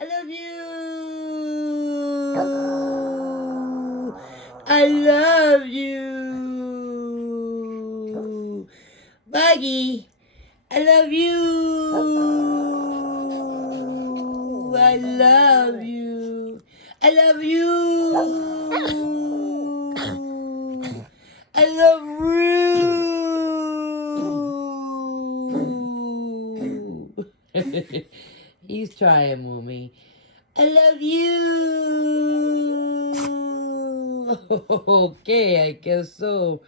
I love you. I love you. Buggy, I love you. I love you. I love you. I love you. He's trying, Moomie. I love you. Okay, I guess so.